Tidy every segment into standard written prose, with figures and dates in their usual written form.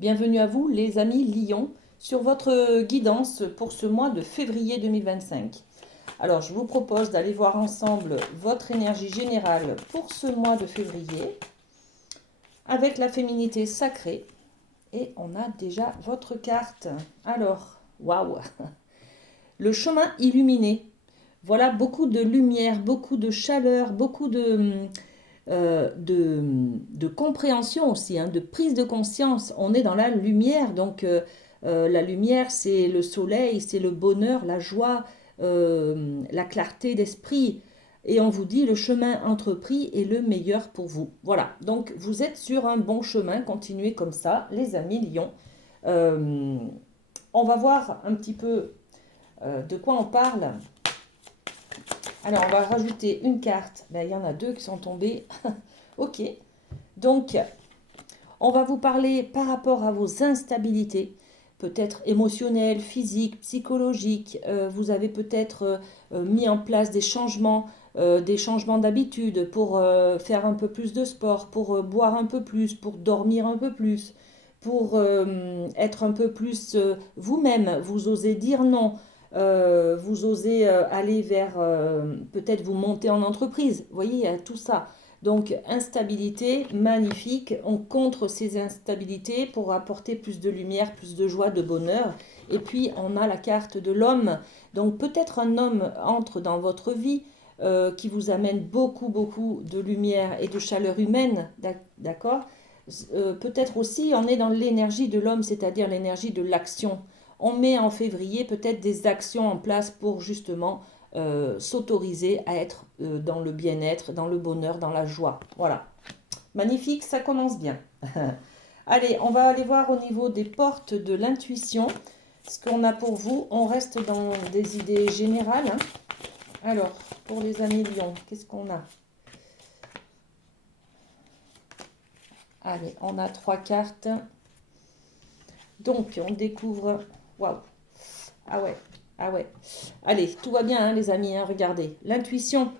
Bienvenue à vous les amis Lion sur votre guidance pour ce mois de février 2025. Alors je vous propose d'aller voir ensemble votre énergie générale pour ce mois de février avec la féminité sacrée et on a déjà votre carte. Alors, waouh, le chemin illuminé. Voilà beaucoup de lumière, beaucoup de chaleur, beaucoup de compréhension aussi, hein, de prise de conscience. On est dans la lumière, donc la lumière, c'est le soleil, c'est le bonheur, la joie, la clarté d'esprit. Et on vous dit, le chemin entrepris est le meilleur pour vous. Voilà, donc vous êtes sur un bon chemin, continuez comme ça, les amis Lion. Euh, on va voir un petit peu de quoi on parle. Alors, on va rajouter une carte. Ben, il y en a deux qui sont tombées. Ok. Donc, on va vous parler par rapport à vos instabilités, peut-être émotionnelles, physiques, psychologiques. Vous avez peut-être mis en place des changements d'habitude pour faire un peu plus de sport, pour boire un peu plus, pour dormir un peu plus, pour être un peu plus vous-même. Vous osez dire non. Vous osez aller vers peut-être vous monter en entreprise. Vous voyez, il y a tout ça. Donc, instabilité, magnifique. On contre ces instabilités pour apporter plus de lumière, plus de joie, de bonheur. Et puis, on a la carte de l'homme. Donc, peut-être un homme entre dans votre vie qui vous amène beaucoup, beaucoup de lumière et de chaleur humaine. D'accord. Peut-être aussi, on est dans l'énergie de l'homme, c'est-à-dire l'énergie de l'action. On met en février peut-être des actions en place pour justement s'autoriser à être dans le bien-être, dans le bonheur, dans la joie. Voilà. Magnifique, ça commence bien. Allez, on va aller voir au niveau des portes de l'intuition. Ce qu'on a pour vous, on reste dans des idées générales. Hein. Alors, pour les amis Lion, qu'est-ce qu'on a? Allez, on a 3 cartes. Donc, on découvre... Waouh. Ah ouais, ah ouais. Allez, tout va bien, hein, les amis, hein, regardez. L'intuition.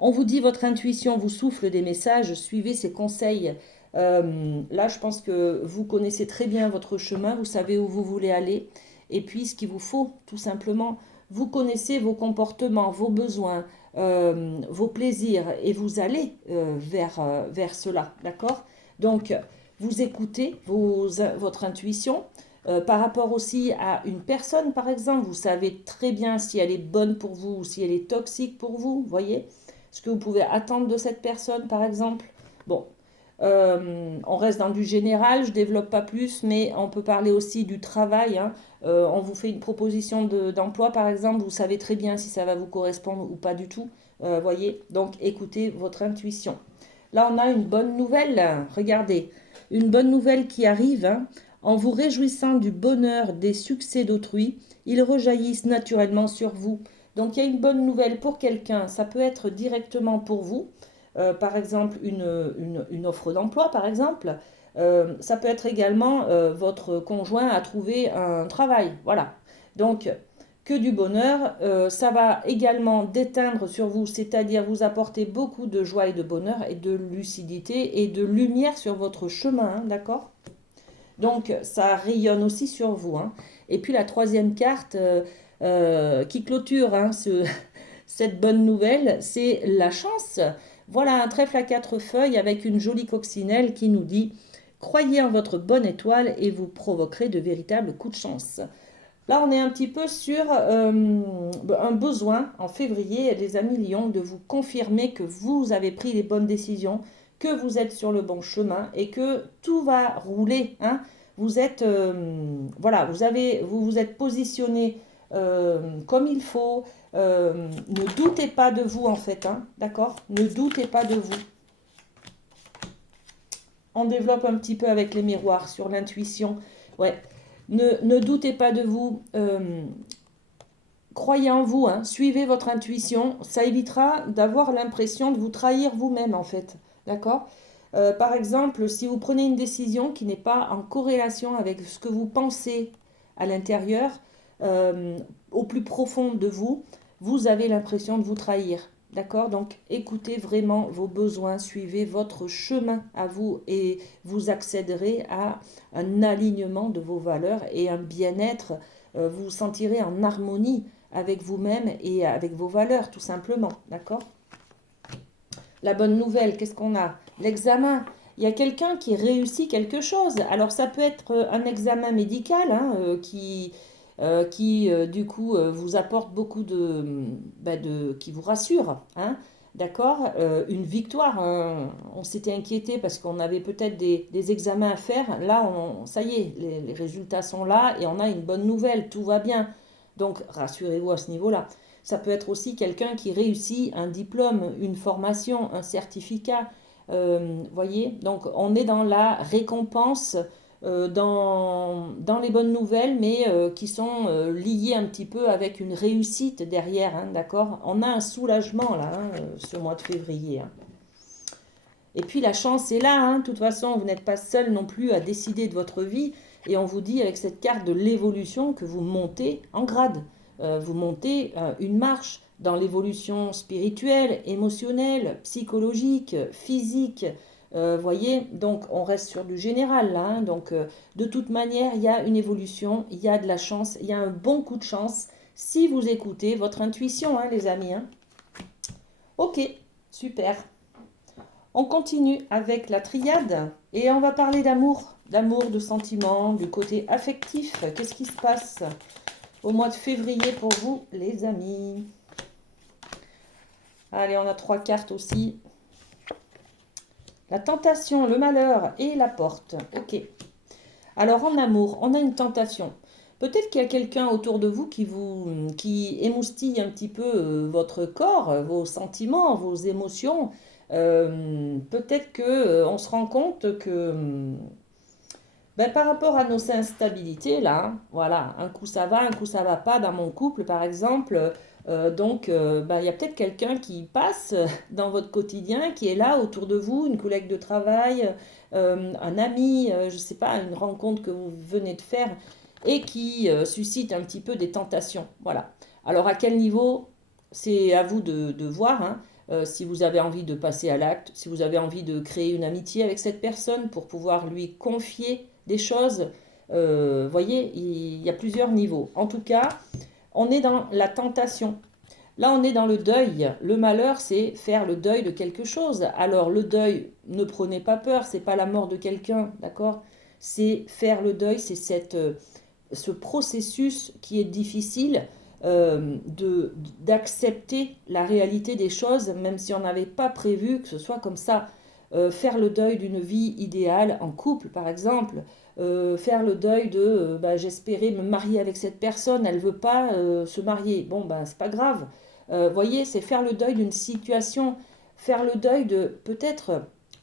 On vous dit votre intuition vous souffle des messages, suivez ses conseils. Là, je pense que vous connaissez très bien votre chemin, vous savez où vous voulez aller. Et puis, ce qu'il vous faut, tout simplement, vous connaissez vos comportements, vos besoins, vos plaisirs, et vous allez vers cela, d'accord? Donc, vous écoutez votre intuition. Par rapport aussi à une personne, par exemple, vous savez très bien si elle est bonne pour vous ou si elle est toxique pour vous, voyez? Ce que vous pouvez attendre de cette personne, par exemple. Bon, on reste dans du général, je ne développe pas plus, mais on peut parler aussi du travail. Hein. On vous fait une proposition d'emploi, par exemple, vous savez très bien si ça va vous correspondre ou pas du tout. Voyez, donc écoutez votre intuition. Là, on a une bonne nouvelle. Regardez, une bonne nouvelle qui arrive. Hein. En vous réjouissant du bonheur des succès d'autrui, ils rejaillissent naturellement sur vous. Donc il y a une bonne nouvelle pour quelqu'un, ça peut être directement pour vous, par exemple une offre d'emploi par exemple. Ça peut être également votre conjoint a trouvé un travail, voilà. Donc que du bonheur, ça va également déteindre sur vous, c'est-à-dire vous apporter beaucoup de joie et de bonheur et de lucidité et de lumière sur votre chemin, hein, d'accord? Donc ça rayonne aussi sur vous. Hein. Et puis la troisième carte qui clôture hein, cette bonne nouvelle, c'est la chance. Voilà un trèfle à 4 feuilles avec une jolie coccinelle qui nous dit croyez en votre bonne étoile et vous provoquerez de véritables coups de chance. Là, on est un petit peu sur un besoin en février, les amis Lion, de vous confirmer que vous avez pris les bonnes décisions, que vous êtes sur le bon chemin et que tout va rouler. Hein. Vous êtes, voilà, vous vous êtes positionné comme il faut. Ne doutez pas de vous en fait, hein, d'accord? Ne doutez pas de vous. On développe un petit peu avec les miroirs sur l'intuition. Ouais. Ne doutez pas de vous. Croyez en vous, hein, suivez votre intuition. Ça évitera d'avoir l'impression de vous trahir vous-même en fait. D'accord? Par exemple, si vous prenez une décision qui n'est pas en corrélation avec ce que vous pensez à l'intérieur, au plus profond de vous, vous avez l'impression de vous trahir. D'accord? Donc, écoutez vraiment vos besoins, suivez votre chemin à vous et vous accéderez à un alignement de vos valeurs et un bien-être. Vous vous sentirez en harmonie avec vous-même et avec vos valeurs, tout simplement. D'accord? La bonne nouvelle, qu'est-ce qu'on a? L'examen. Il y a quelqu'un qui réussit quelque chose. Alors ça peut être un examen médical hein, qui du coup vous apporte beaucoup qui vous rassure. Hein, d'accord? Une victoire. Hein. On s'était inquiété parce qu'on avait peut-être des examens à faire. Là, ça y est, les résultats sont là et on a une bonne nouvelle. Tout va bien. Donc rassurez-vous à ce niveau-là. Ça peut être aussi quelqu'un qui réussit un diplôme, une formation, un certificat. Voyez, donc on est dans la récompense, dans les bonnes nouvelles, mais qui sont liées un petit peu avec une réussite derrière, hein, d'accord? On a un soulagement là, hein, ce mois de février. Hein. Et puis la chance est là, hein. De toute façon, vous n'êtes pas seul non plus à décider de votre vie. Et on vous dit avec cette carte de l'évolution que vous montez en grade. Vous montez une marche dans l'évolution spirituelle, émotionnelle, psychologique, physique. Voyez, donc on reste sur du général là. Hein. Donc de toute manière, il y a une évolution, il y a de la chance, il y a un bon coup de chance si vous écoutez votre intuition, hein, les amis. Hein. Ok, super. On continue avec la triade et on va parler d'amour, de sentiments, du côté affectif. Qu'est-ce qui se passe au mois de février pour vous, les amis? Allez, on a 3 cartes aussi. La tentation, le malheur et la porte. Ok. Alors en amour, on a une tentation. Peut-être qu'il y a quelqu'un autour de vous qui émoustille un petit peu votre corps, vos sentiments, vos émotions. Peut-être que on se rend compte que par rapport à nos instabilités là, voilà, un coup ça va, un coup ça va pas dans mon couple par exemple. Il y a peut-être quelqu'un qui passe dans votre quotidien, qui est là autour de vous, une collègue de travail, un ami, je ne sais pas, une rencontre que vous venez de faire et qui suscite un petit peu des tentations. Voilà. Alors à quel niveau, c'est à vous de voir. Hein. Si vous avez envie de passer à l'acte, si vous avez envie de créer une amitié avec cette personne pour pouvoir lui confier des choses, voyez, il y a plusieurs niveaux. En tout cas, on est dans la tentation. Là, on est dans le deuil. Le malheur, c'est faire le deuil de quelque chose. Alors, le deuil, ne prenez pas peur, c'est pas la mort de quelqu'un, d'accord? C'est faire le deuil, c'est ce processus qui est difficile d'accepter la réalité des choses, même si on n'avait pas prévu que ce soit comme ça. Faire le deuil d'une vie idéale en couple, par exemple. Faire le deuil de j'espérais me marier avec cette personne, elle veut pas se marier. Bon, c'est pas grave. Voyez, c'est faire le deuil d'une situation, faire le deuil de peut-être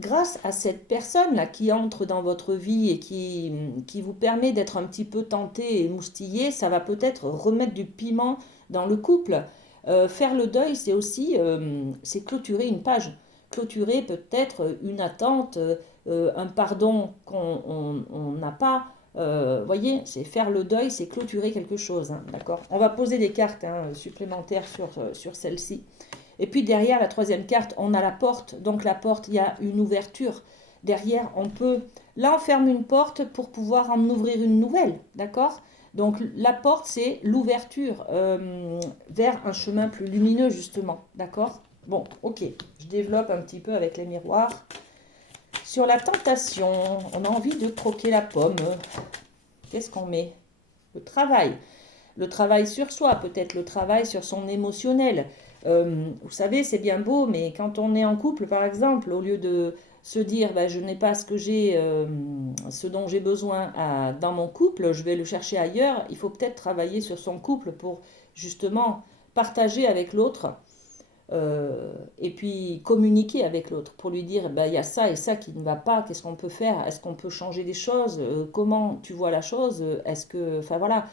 grâce à cette personne-là qui entre dans votre vie et qui vous permet d'être un petit peu tenté et moustillé, ça va peut-être remettre du piment dans le couple. Faire le deuil, c'est aussi c'est clôturer une page, clôturer peut-être une attente, un pardon qu'on n'a pas. Voyez, c'est faire le deuil, c'est clôturer quelque chose. Hein, d'accord? On va poser des cartes hein, supplémentaires sur celle-ci. Et puis derrière la troisième carte, on a la porte. Donc la porte, il y a une ouverture. Derrière, on peut... Là, on ferme une porte pour pouvoir en ouvrir une nouvelle. D'accord? Donc la porte, c'est l'ouverture vers un chemin plus lumineux, justement. D'accord? Bon, ok. Je développe un petit peu avec les miroirs. Sur la tentation, on a envie de croquer la pomme. Qu'est-ce qu'on met? Le travail. Le travail sur soi, peut-être le travail sur son émotionnel. Vous savez, c'est bien beau, mais quand on est en couple, par exemple, au lieu de se dire je n'ai pas ce dont j'ai besoin dans mon couple, je vais le chercher ailleurs, il faut peut-être travailler sur son couple pour justement partager avec l'autre et puis communiquer avec l'autre pour lui dire il y a ça et ça qui ne va pas, qu'est-ce qu'on peut faire, est-ce qu'on peut changer des choses, comment tu vois la chose, est-ce que, enfin voilà,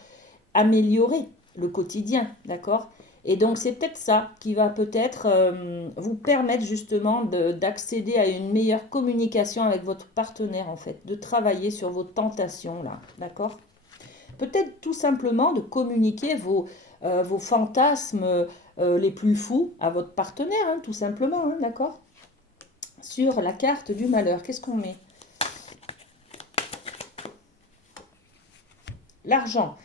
améliorer le quotidien, d'accord? Et donc c'est peut-être ça qui va peut-être vous permettre justement d'accéder à une meilleure communication avec votre partenaire en fait, de travailler sur vos tentations là, d'accord? Peut-être tout simplement de communiquer vos fantasmes, les plus fous à votre partenaire, hein, tout simplement, hein, d'accord? Sur la carte du malheur, qu'est-ce qu'on met? L'argent.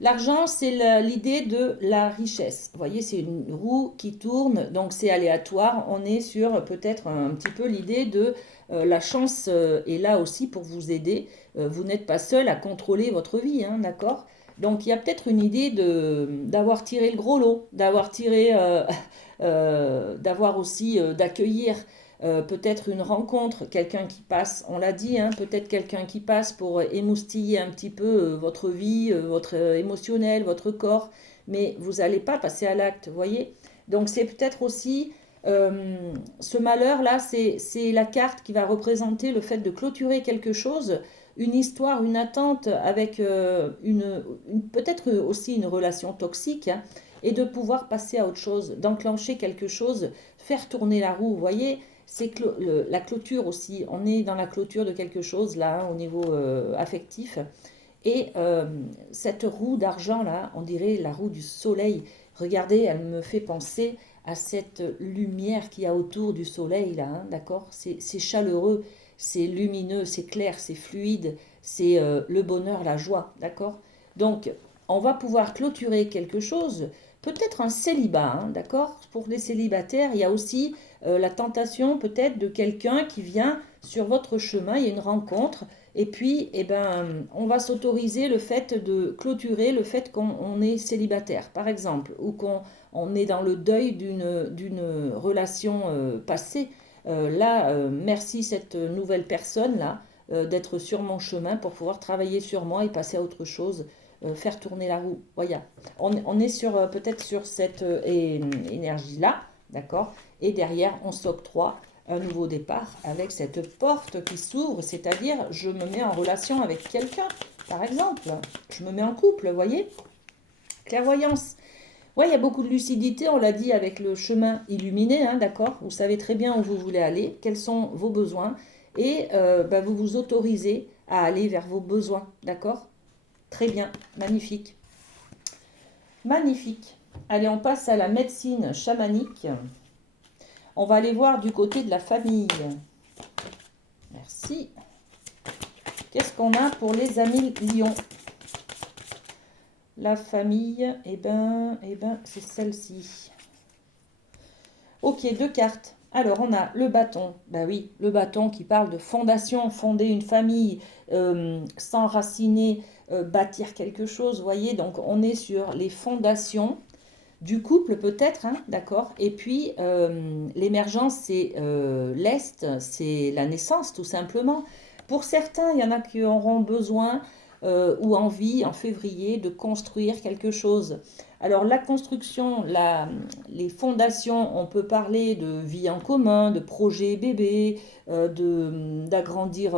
L'argent, c'est l'idée de la richesse. Vous voyez, c'est une roue qui tourne, donc c'est aléatoire. On est sur peut-être un petit peu l'idée de la chance est là aussi pour vous aider. Vous n'êtes pas seul à contrôler votre vie, hein, d'accord? Donc il y a peut-être une idée d'avoir tiré le gros lot, d'avoir tiré, d'avoir aussi d'accueillir peut-être une rencontre, quelqu'un qui passe, on l'a dit, hein, peut-être quelqu'un qui passe pour émoustiller un petit peu votre vie, votre émotionnel, votre corps, mais vous n'allez pas passer à l'acte, vous voyez? Donc c'est peut-être aussi ce malheur-là, c'est la carte qui va représenter le fait de clôturer quelque chose, une histoire, une attente avec peut-être aussi une relation toxique, hein, et de pouvoir passer à autre chose, d'enclencher quelque chose, faire tourner la roue, vous voyez? C'est la clôture aussi. On est dans la clôture de quelque chose là, hein, au niveau affectif. Et cette roue d'argent là, on dirait la roue du soleil. Regardez, elle me fait penser à cette lumière qu'il y a autour du soleil là, hein, d'accord? C'est chaleureux, c'est lumineux, c'est clair, c'est fluide, c'est le bonheur, la joie, d'accord? Donc, on va pouvoir clôturer quelque chose, peut-être un célibat, hein, d'accord? Pour les célibataires, il y a aussi la tentation peut-être de quelqu'un qui vient sur votre chemin, il y a une rencontre, et puis eh ben, on va s'autoriser le fait de clôturer le fait qu'on est célibataire, par exemple, ou qu'on est dans le deuil d'une relation passée. Là, merci cette nouvelle personne-là d'être sur mon chemin pour pouvoir travailler sur moi et passer à autre chose, faire tourner la roue. Voilà. On est sur peut-être sur cette énergie-là, d'accord? Et derrière, on s'octroie un nouveau départ avec cette porte qui s'ouvre, c'est-à-dire je me mets en relation avec quelqu'un, par exemple. Je me mets en couple, vous voyez? Clairvoyance. Ouais, il y a beaucoup de lucidité, on l'a dit, avec le chemin illuminé, hein, d'accord? Vous savez très bien où vous voulez aller, quels sont vos besoins, et bah, vous vous autorisez à aller vers vos besoins, d'accord? Très bien, magnifique. Magnifique. Allez, on passe à la médecine chamanique. On va aller voir du côté de la famille. Merci. Qu'est-ce qu'on a pour les amis lions? La famille, c'est celle-ci. Ok, deux cartes. Alors, on a le bâton. Ben oui, le bâton qui parle de fondation, fonder une famille, s'enraciner, bâtir quelque chose, vous voyez. Donc, on est sur les fondations du couple peut-être, hein, d'accord. Et puis, l'émergence, c'est l'Est, c'est la naissance, tout simplement. Pour certains, il y en a qui auront besoin ou envie, en février, de construire quelque chose. Alors, la construction, les fondations, on peut parler de vie en commun, de projet bébé, d'agrandir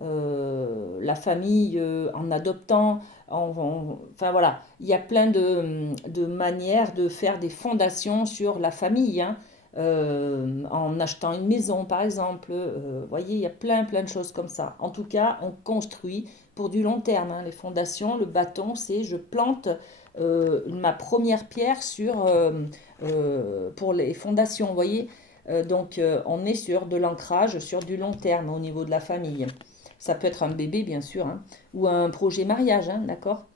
la famille en adoptant. Enfin voilà, il y a plein de manières de faire des fondations sur la famille, hein, en achetant une maison par exemple. Vous voyez, il y a plein de choses comme ça. En tout cas, on construit pour du long terme, hein. Les fondations, le bâton, c'est je plante ma première pierre pour les fondations, vous voyez. Donc on est sur de l'ancrage, sur du long terme au niveau de la famille. Ça peut être un bébé, bien sûr, hein, ou un projet mariage, hein, d'accord?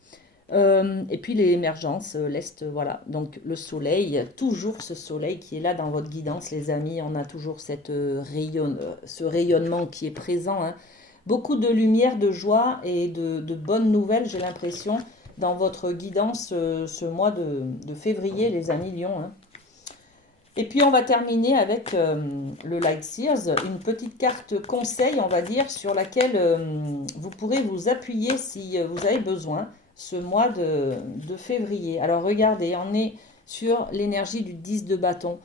Et puis l'émergence, l'Est, voilà. Donc le soleil, toujours ce soleil qui est là dans votre guidance, les amis. On a toujours ce rayonnement qui est présent, hein. Beaucoup de lumière, de joie et de bonnes nouvelles, j'ai l'impression, dans votre guidance ce mois de février, les amis Lions, hein. Et puis on va terminer avec le Light Sears, une petite carte conseil, on va dire, sur laquelle vous pourrez vous appuyer si vous avez besoin ce mois de février. Alors regardez, on est sur l'énergie du 10 de bâton.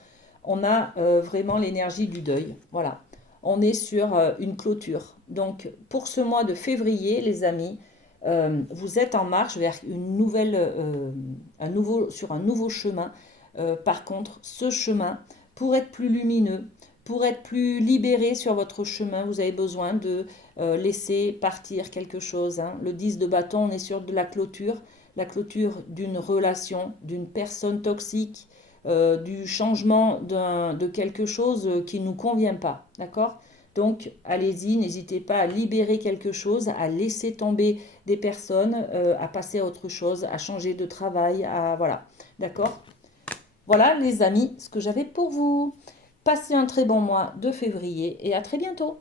On a vraiment l'énergie du deuil. Voilà. On est sur une clôture. Donc pour ce mois de février, les amis, vous êtes en marche vers sur un nouveau chemin. Par contre, ce chemin, pour être plus lumineux, pour être plus libéré sur votre chemin, vous avez besoin de laisser partir quelque chose, hein. Le 10 de bâton, on est sur de la clôture d'une relation, d'une personne toxique, du changement de quelque chose qui ne nous convient pas, d'accord? Donc, allez-y, n'hésitez pas à libérer quelque chose, à laisser tomber des personnes, à passer à autre chose, à changer de travail, voilà, d'accord? Voilà, les amis, ce que j'avais pour vous. Passez un très bon mois de février et à très bientôt.